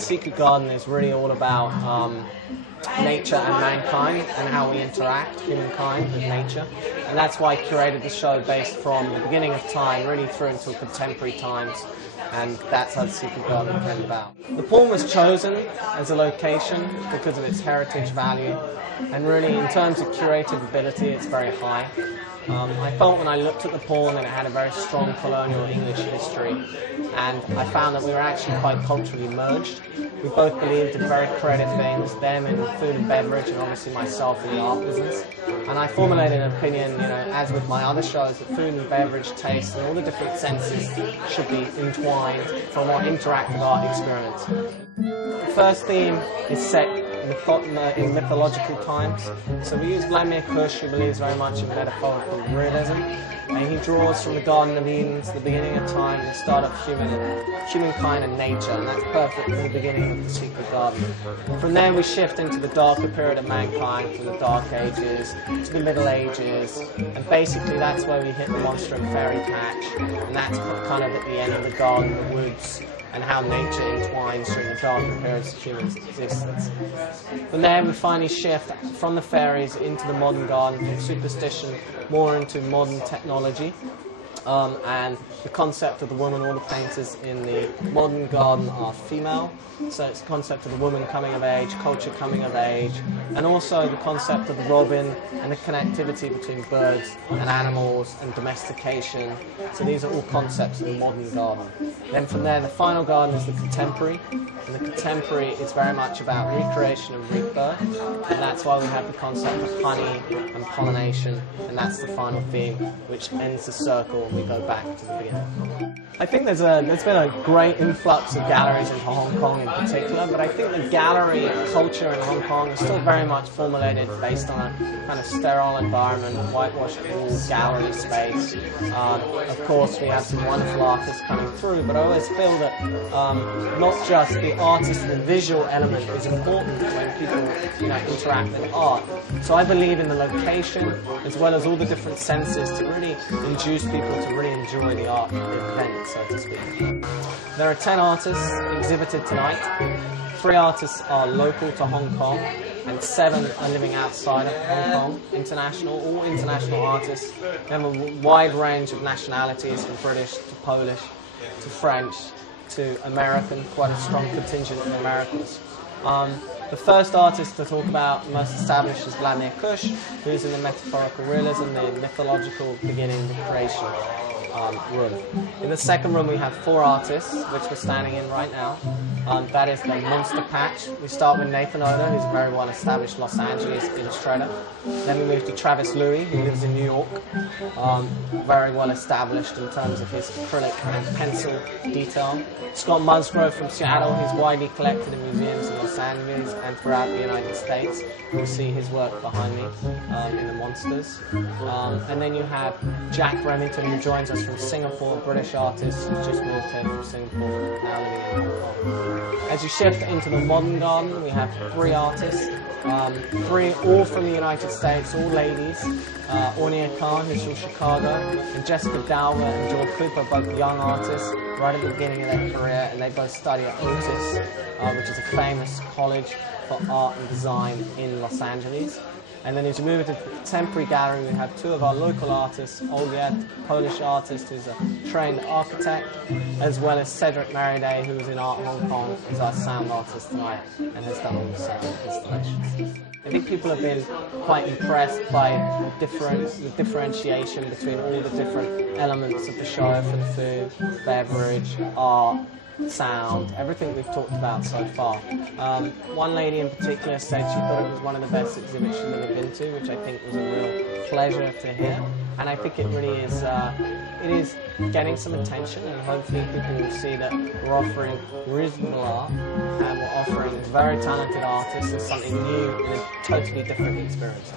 Secret Garden is really all about nature and mankind and how we interact, humankind, with nature. And that's why I curated the show based from the beginning of time really through until contemporary times. And that's how the Secret Garden came about. The pawn was chosen as a location because of its heritage value, and really in terms of curative ability it's very high. I felt when I looked at the pawn that it had a very strong colonial English history, and I found that we were actually quite culturally merged. We both believed in very creative things, them in food and beverage, and obviously myself in the art business. And I formulated an opinion, as with my other shows, that food and beverage, taste, and all the different senses should be entwined for a more interactive art experience. The first theme is set in mythological times. So we use Vladimir Kush, who believes very much in metaphorical realism, and he draws from the Garden of Eden to the beginning of time, the start of humankind and nature, and that's perfect for the beginning of the Secret Garden. From there we shift into the darker period of mankind, from the Dark Ages to the Middle Ages, and basically that's where we hit the monster and fairy patch, and that's kind of at the end of the garden, the woods, and how nature entwines during the darker periods of human existence. From there we finally shift from the fairies into the modern garden, from superstition more into modern technology. And the concept of the woman, all the painters in the modern garden are female, so it's the concept of the woman coming of age, culture coming of age, and also the concept of the robin and the connectivity between birds and animals and domestication. So these are all concepts of the modern garden. Then from there the final garden is the contemporary, and the contemporary is very much about recreation and rebirth, and that's why we have the concept of honey and pollination, and that's the final theme which ends the circle. We go back to the beginning. I think there's been a great influx of galleries into Hong Kong in particular, but I think the gallery culture in Hong Kong is still very much formulated based on a kind of sterile environment, whitewashed wall, gallery space. Of course, we have some wonderful artists coming through, but I always feel that not just the artist and the visual element is important when people interact with art. So I believe in the location as well as all the different senses to really induce people to really enjoy the art event, so to speak. There are 10 artists exhibited tonight. 3 artists are local to Hong Kong, and 7 are living outside of Hong Kong. All international artists. We have a wide range of nationalities, from British to Polish to French to American, quite a strong contingent of Americans. The first artist to talk about, most established, is Vladimir Kush, who's in the metaphorical realism, the mythological beginning, the creation room. In the second room we have 4 artists, which we're standing in right now. That is the Monster Patch. We start with Nathan Oda, who's a very well-established Los Angeles illustrator. Then we move to Travis Louis, who lives in New York, very well-established in terms of his acrylic and pencil detail. Scott Musgrove from Seattle, who's widely collected in museums in Los Angeles and throughout the United States. You'll see his work behind me in the Monsters. And then you have Jack Remington, who joins us from Singapore, a British artist who's just moved here from Singapore, now living in Hong Kong. As you shift into the modern garden, we have 3 artists, 3 all from the United States, all ladies. Ornia Khan, who's from Chicago, and Jessica Dalwa and Joy Cooper, both young artists, right at the beginning of their career, and they both study at Otis, which is a famous college for art and design in Los Angeles. And then as you move into the contemporary gallery, we have 2 of our local artists, Olga, Polish artist who's a trained architect, as well as Cedric Mariday, who's in Art Hong Kong, is our sound artist tonight and has done all the sound installations. I think people have been quite impressed by the differentiation between all the different elements of the show, from food, beverage, art, sound, everything we've talked about so far. One lady in particular said she thought it was one of the best exhibits she'd ever been to, which I think was a real pleasure to hear. And I think it really is, getting some attention, and hopefully people will see that we're offering reasonable art, and we're offering very talented artists and something new and a totally different experience.